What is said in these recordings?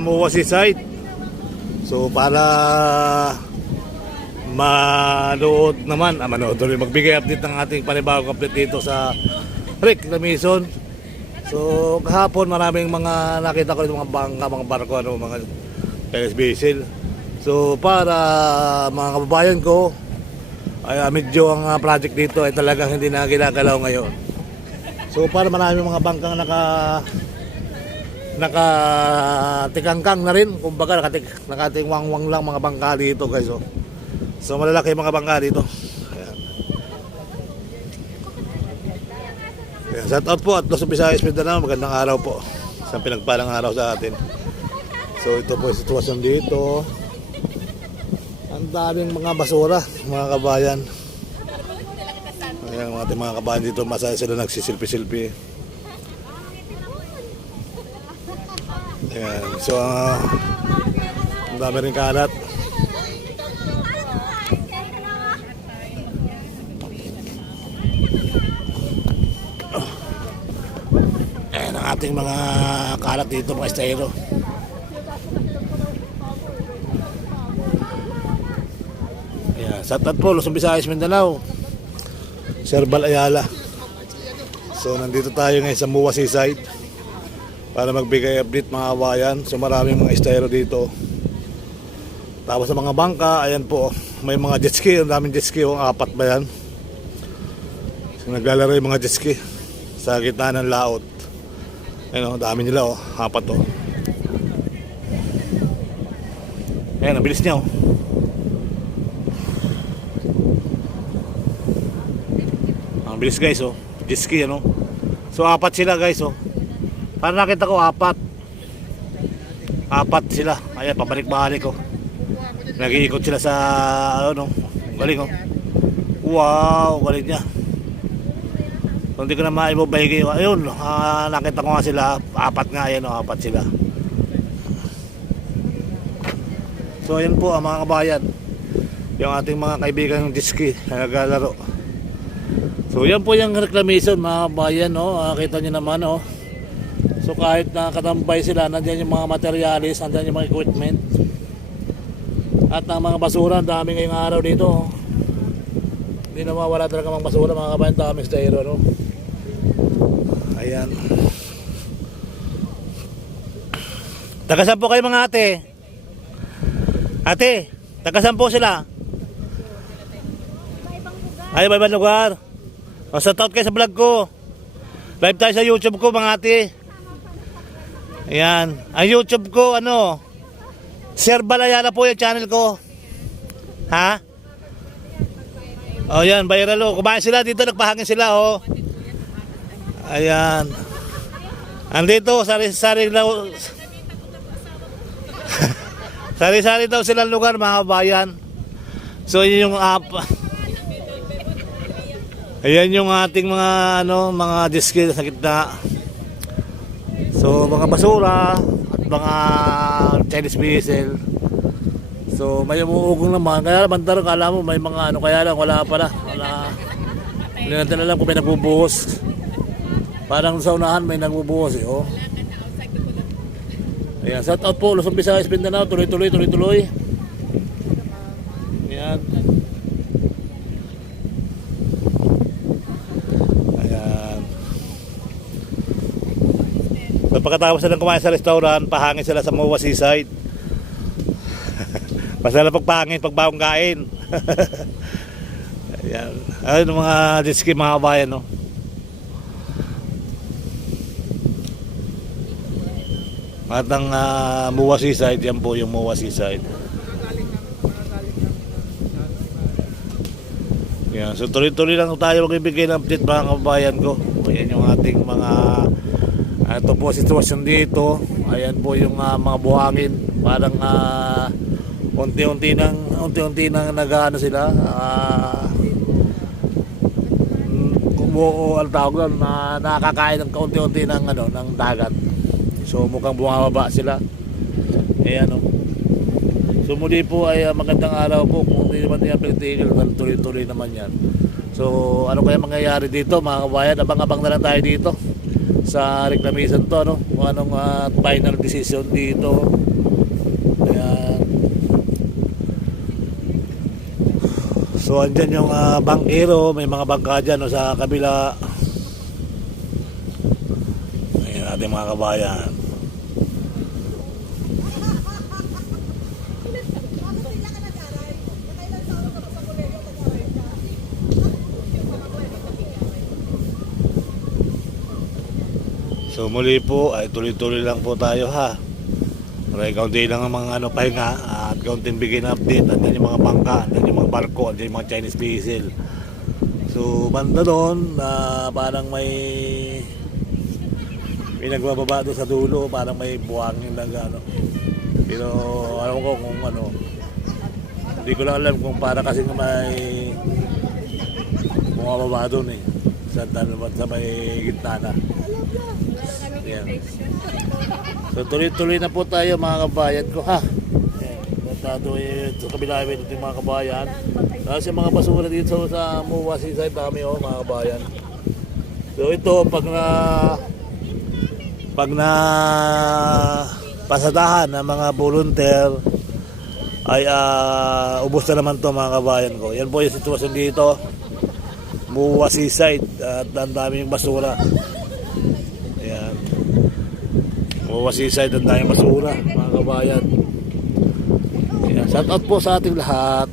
MUA Seaside. So para magbigay update ng ating panibagong update dito sa reclamation. So kahapon maraming mga nakita ko mga bangka, mga barko, mga vessel. So para mga kababayan ko ay medyo ang project dito ay talagang hindi na ginagalaw ngayon. So para maraming mga bangkang nakatikangkang na rin, kumbaga nakatingwangwang lang mga bangka dito guys. So malalaki mga bangka dito. Ayan. Shout out po at Luzon, Visayas, Mindanao. Magandang araw po. Isang pinagpalang araw sa atin. So ito po yung sitwasyon dito. Ang daming mga basura mga kabayan. Ayan, mga kabayan dito, masaya sila nagsisilpi-silpi. Ayan, so ang dami rin kalat. Ayan ang ating mga kalat dito, mga estero. Ayan, shout out po Luzon, Visayas, Mindanao, Sir Bal Ayala. So nandito tayo ngayon sa MUA Seaside para magbigay update mga kabayan. So maraming mga estero dito. Tapos sa mga bangka, ayan po, may mga jet ski. Ang daming jet ski, apat ba yan? So, naglalaro yung mga jet ski sa gitna ng laot. Ayan, ang dami nila, apat . Ayan, ang bilis niya . Ang bilis guys, jet ski, So apat sila guys, Para nakita ko apat sila. Ayan, pabalik-balik nag-iikot sila sa galing wow, galing niya. So, hindi ko na maibabahigi. Ayun, nakita ko nga sila, apat nga, ayan, apat sila. So ayan po ang mga kabayan, yung ating mga kaibigan ng jet ski na naglalaro. So yan po yung reclamation mga kabayan, kita nyo naman, So kahit nakatambay sila, nandiyan yung mga materialis, nandiyan yung mga equipment. At ang mga basura, ang dami ngayong araw dito. Hindi na mawala talaga mga basura mga kabayan, daming estero, Ayan. Tagasan po kayo mga ate. Ate, tagasan po sila. Ay, ibang lugar. Shout out kayo sa vlog ko. Live tayo sa YouTube ko mga ate. Ayan, ang YouTube ko Sir Bal Ayala po yung channel ko. Ha? Yan, viral kumain sila dito, nagpahangin sila Ayan. Andito, sari-sari daw. Sari-sari daw silang lugar mga kabayan. So yun yung ayan yung ating mga mga diski sa gitna. So mga basura at mga Chinese vessel. So may umuugong naman. Kaya bandar, kala mo may mga kaya lang wala pala. Hindi natin alam kung may nagbubuhos. Parang sa unahan may nagbubuhos Ayan, shout out po Luzon, Visayas, Mindanao. Tuloy-tuloy. Ayan. Pagkatapos na kumain sa restaurant, pahangin sila sa MUA Seaside. Masala pagpahangin, pagbawang kain. Ayan. Ayun mga jet ski mga kabayan, At ang MUA Seaside, yan po yung MUA Seaside. Ayan. So tuloy-tuloy lang tayo magbibigay ng update mga kabayan ko. Ayan yung ating mga ito po sitwasyon dito. Ayan po yung mga buhangin. Parang unti-unti nang nag-ano sila. Kumuo ang tawag doon, nakakain ng kaunti-unti ng ng dagat. So mukhang bumababa sila. Ayan So muli po ay magandang araw po. Kung hindi naman yan pinitigil, tuloy-tuloy naman yan. So ano kaya mangyayari dito mga kabayan? Abang-abang na lang tayo dito sa reclamation to, kung anong final decision dito. So andyan yung bangkero, may mga bangka dyan no, sa kabila. Ayan natin mga kabayan. So muli po ay tuloy-tuloy lang po tayo ha. May kaunti lang ang mga pahinga at kaunting bigay na update. Andyan yung mga bangka, andyan yung mga barko, andyan yung mga Chinese vessel. So banda doon parang may nagbababa doon sa dulo, parang may buhangin lang Pero alam ko kung hindi ko lang alam kung para kasi may bumababa doon sa may gitna na. Yan. So tuloy-tuloy na po tayo mga kabayan ko ha. Tado sa kabila namin ito yung mga kabayan. Tapos yung mga basura dito sa Muwa Seaside dami mga kabayan. So ito pag na pasadahan ng mga volunteer ay ubos na naman to mga kabayan ko. Yan po yung sitwasyon dito. Muwa Seaside at ang daming basura. Ayan. Muwa Seaside, ang daming basura mga kabayan. Ayan. Shout out po sa ating lahat.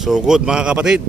So good mga kapatid.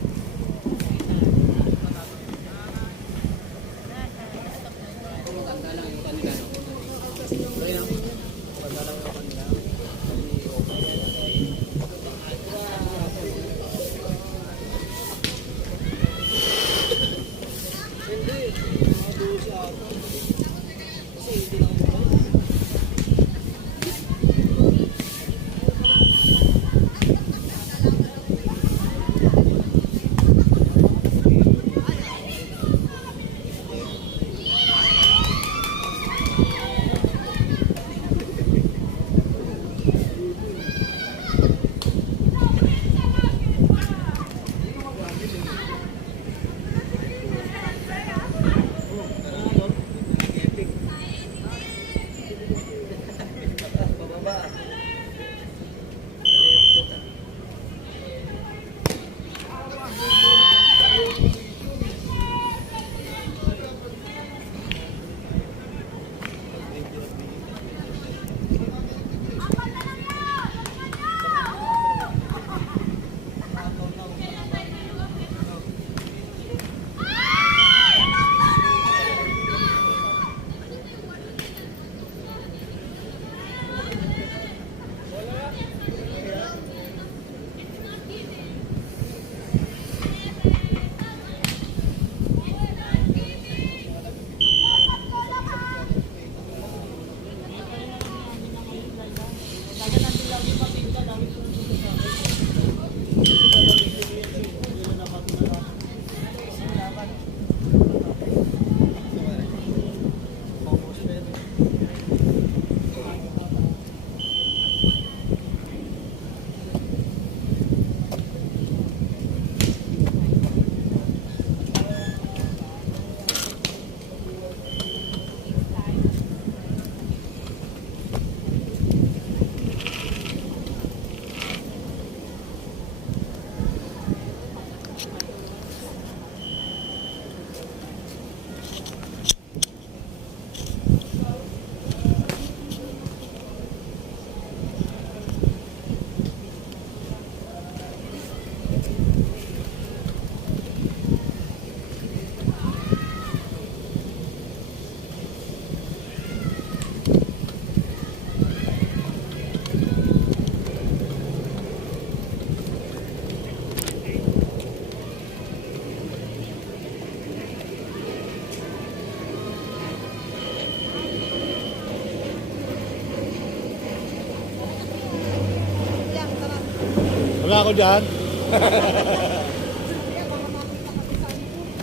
Wala ako dyan.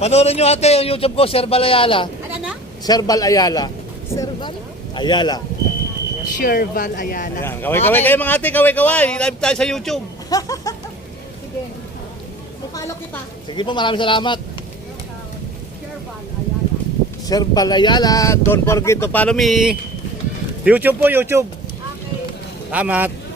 Panoorin nyo ate yung YouTube ko, Serbal Ayala. Ano na? Serbal Ayala. Serval? Ayala. Sherval Ayala. Ayan, kaway-kaway kayo mga ate, kaway-kaway. Live tayo sa YouTube. Sige. Mupalo kita. Sige po, maraming salamat. Sherval Ayala. Serbal Ayala, don't forget to follow me. YouTube po, YouTube. Okay. Salamat.